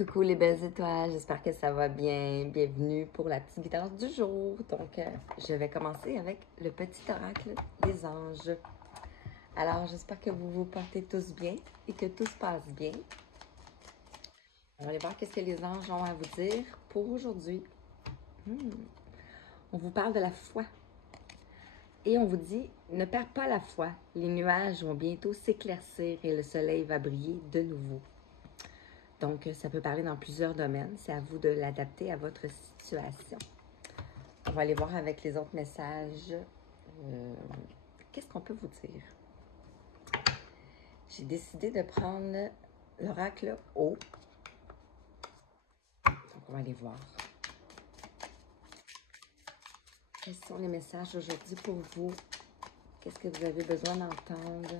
Coucou les belles étoiles, j'espère que ça va bien. Bienvenue pour la petite guitare du jour. Donc, je vais commencer avec le petit oracle des anges. Alors, j'espère que vous vous portez tous bien et que tout se passe bien. On va aller voir qu'est-ce que les anges ont à vous dire pour aujourd'hui. On vous parle de la foi. Et on vous dit, ne perds pas la foi. Les nuages vont bientôt s'éclaircir et le soleil va briller de nouveau. Donc, ça peut parler dans plusieurs domaines. C'est à vous de l'adapter à votre situation. On va aller voir avec les autres messages. Qu'est-ce qu'on peut vous dire? J'ai décidé de prendre l'oracle haut. Donc, on va aller voir. Quels sont les messages aujourd'hui pour vous? Qu'est-ce que vous avez besoin d'entendre?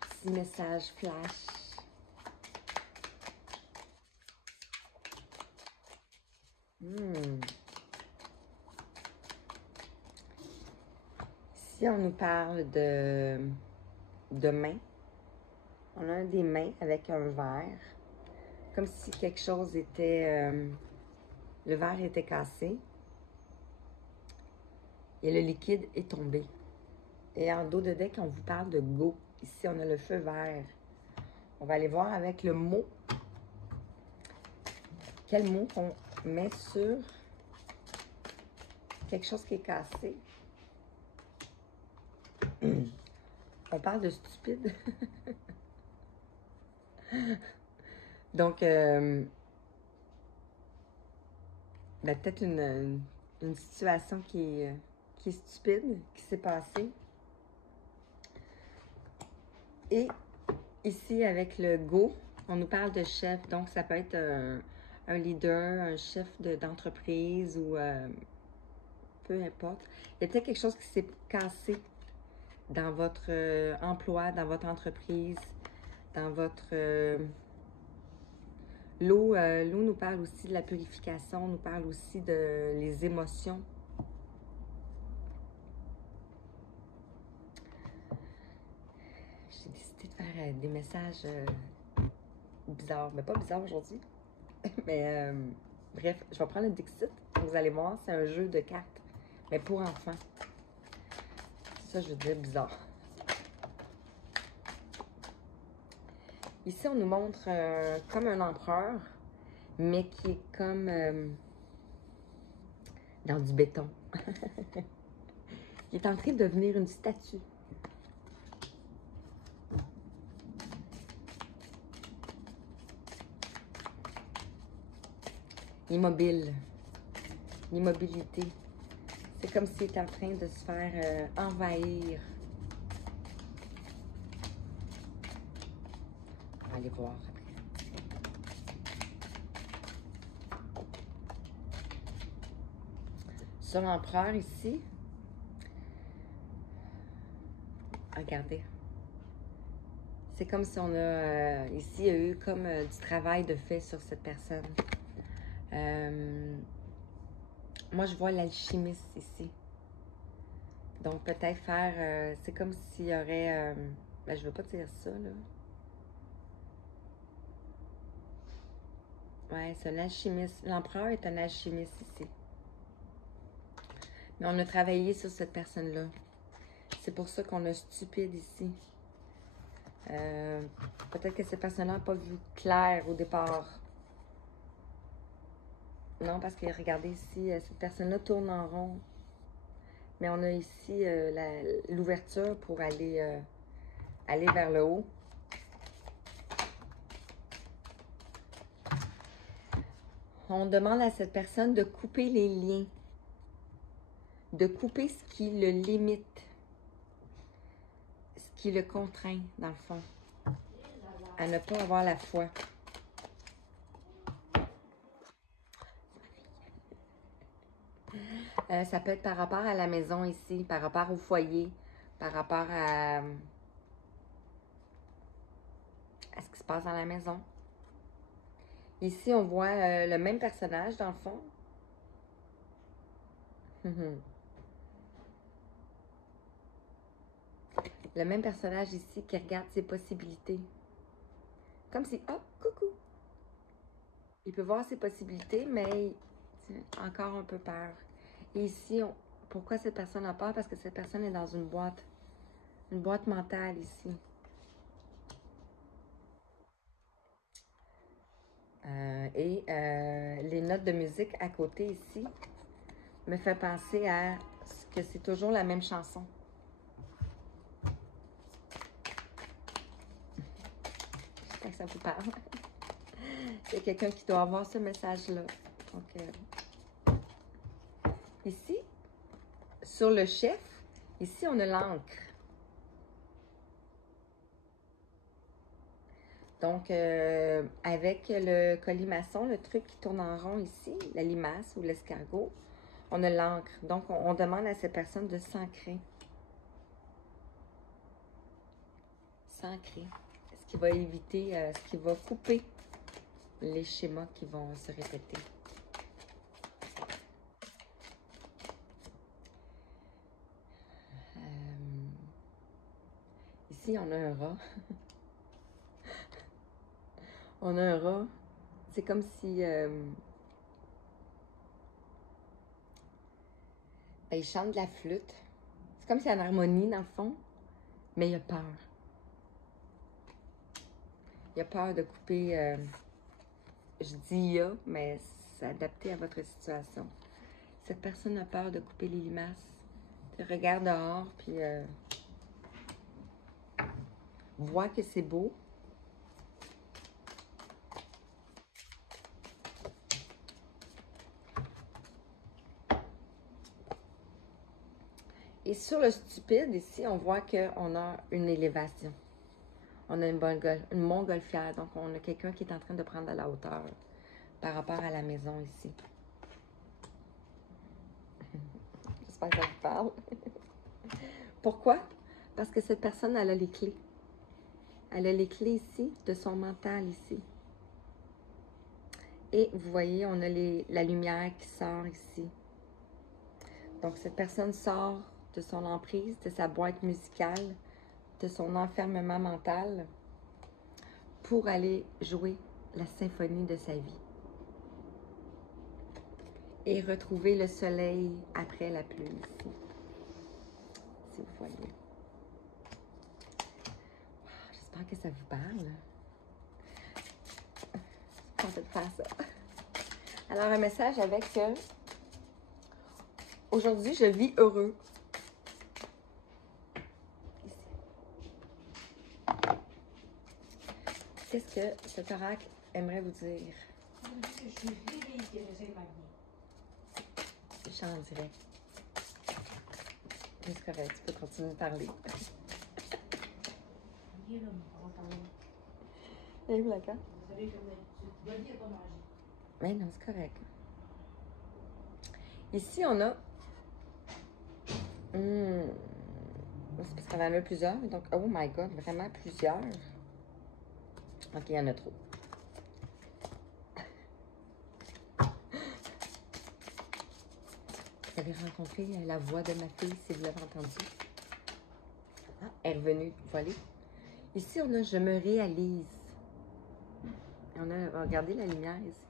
Petit message flash. Ici, on nous parle de mains. On a des mains avec un verre. Comme si quelque chose était... le verre était cassé. Et le liquide est tombé. Et en dos de deck, on vous parle de go. Ici, on a le feu vert. On va aller voir avec le mot. Quel mot on met sur quelque chose qui est cassé? On parle de stupide. Donc, peut-être une situation qui est stupide, qui s'est passée. Et ici, avec le go, on nous parle de chef. Donc, ça peut être un leader, un chef d'entreprise ou peu importe. Il y a peut-être quelque chose qui s'est cassé dans votre emploi, dans votre entreprise, dans votre... L'eau nous parle aussi de la purification, nous parle aussi de les émotions. J'ai décidé de faire des messages bizarres, mais pas bizarres aujourd'hui. Mais bref, je vais prendre le Dixit. Vous allez voir, c'est un jeu de cartes, mais pour enfants. Ça, je veux dire bizarre. Ici, on nous montre comme un empereur, mais qui est comme dans du béton. Il est en train de devenir une statue. Immobile. L'immobilité. C'est comme s'il était en train de se faire envahir. On va aller voir après. Sur l'empereur ici, regardez. C'est comme si on a, ici, il y a eu comme du travail de fait sur cette personne. Moi, je vois l'alchimiste ici. Donc, peut-être faire, c'est comme s'il y aurait, ben, je veux pas dire ça, là. Ouais, c'est un alchimiste. L'empereur est un alchimiste ici. Mais on a travaillé sur cette personne-là. C'est pour ça qu'on a stupide ici. Peut-être que cette personne-là n'a pas vu clair au départ. Non, parce que regardez ici, cette personne-là tourne en rond. Mais on a ici l'ouverture pour aller, aller vers le haut. On demande à cette personne de couper les liens. De couper ce qui le limite. Ce qui le contraint, dans le fond. À ne pas avoir la foi. Ça peut être par rapport à la maison ici, par rapport au foyer, par rapport à ce qui se passe dans la maison. Ici, on voit le même personnage, dans le fond. Le même personnage ici qui regarde ses possibilités. Comme si, oh, coucou! il peut voir ses possibilités, mais il a encore un peu peur. Et ici, pourquoi cette personne a peur? Parce que cette personne est dans une boîte mentale ici. Les notes de musique à côté ici me fait penser à ce que c'est toujours la même chanson. J'espère que ça vous parle. Il y a quelqu'un qui doit avoir ce message-là. Donc, ici, sur le chef, ici, on a l'encre. Donc, avec le colimaçon, le truc qui tourne en rond ici, la limace ou l'escargot, on a l'encre. Donc, on demande à cette personne de s'ancrer. S'ancrer. Ce qui va éviter, ce qui va couper les schémas qui vont se répéter. Ici, on a un rat. On a un rat. C'est comme si... il chante de la flûte. C'est comme s'il y a une harmonie dans le fond, mais il a peur. Il a peur de couper... je dis il a, mais c'est adapté à votre situation. Cette personne a peur de couper les limaces. Elle regarde dehors, puis voit que c'est beau. Et sur le stupide, ici, on voit qu'on a une élévation. On a une montgolfière. Donc, on a quelqu'un qui est en train de prendre de la hauteur par rapport à la maison ici. J'espère que ça vous parle. Pourquoi? Parce que cette personne, elle a les clés. Elle a les clés ici, de son mental ici. Et vous voyez, on a la lumière qui sort ici. Donc, cette personne sort de son emprise, de sa boîte musicale, de son enfermement mental pour aller jouer la symphonie de sa vie. Et retrouver le soleil après la pluie ici. Si vous voyez. Wow, j'espère que ça vous parle. On peut faire ça. Alors, un message avec aujourd'hui, je vis heureux. Ici. Qu'est-ce que cet oracle aimerait vous dire? Je suis vivée que je sais pas bien. Je suis en direct. C'est correct, tu peux continuer de parler. Et vous, d'accord? Vous savez, comme tu dois dire pas manger. Mais non, c'est correct. Ici, on a... c'est parce qu'on en a plusieurs. Donc, oh my God, vraiment plusieurs. OK, il y en a trop. Vous avez rencontré la voix de ma fille, si vous l'avez entendue. Ah, elle est revenue. Voilà. Ici, on a « Je me réalise ». On a, regardez la lumière ici.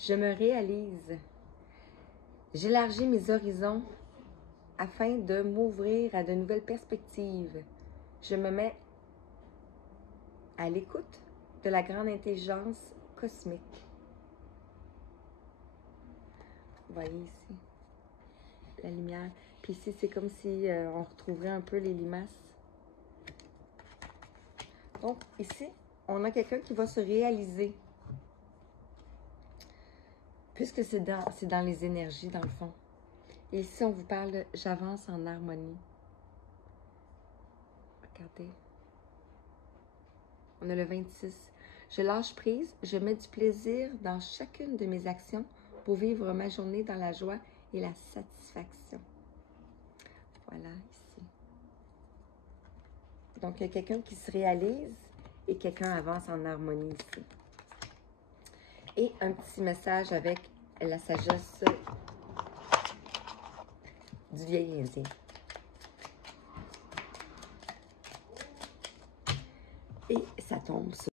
Je me réalise. J'élargis mes horizons afin de m'ouvrir à de nouvelles perspectives. Je me mets à l'écoute de la grande intelligence cosmique. Vous voyez ici la lumière. Puis ici, c'est comme si on retrouverait un peu les limaces. Donc, ici, on a quelqu'un qui va se réaliser. Puisque c'est dans les énergies, dans le fond. Et ici, on vous parle de « J'avance en harmonie ». Regardez. On a le 26. Je lâche prise, je mets du plaisir dans chacune de mes actions pour vivre ma journée dans la joie et la satisfaction. Voilà, ici. Donc, il y a quelqu'un qui se réalise et quelqu'un avance en harmonie ici. Et un petit message avec la sagesse du vieil Indien. Et ça tombe sur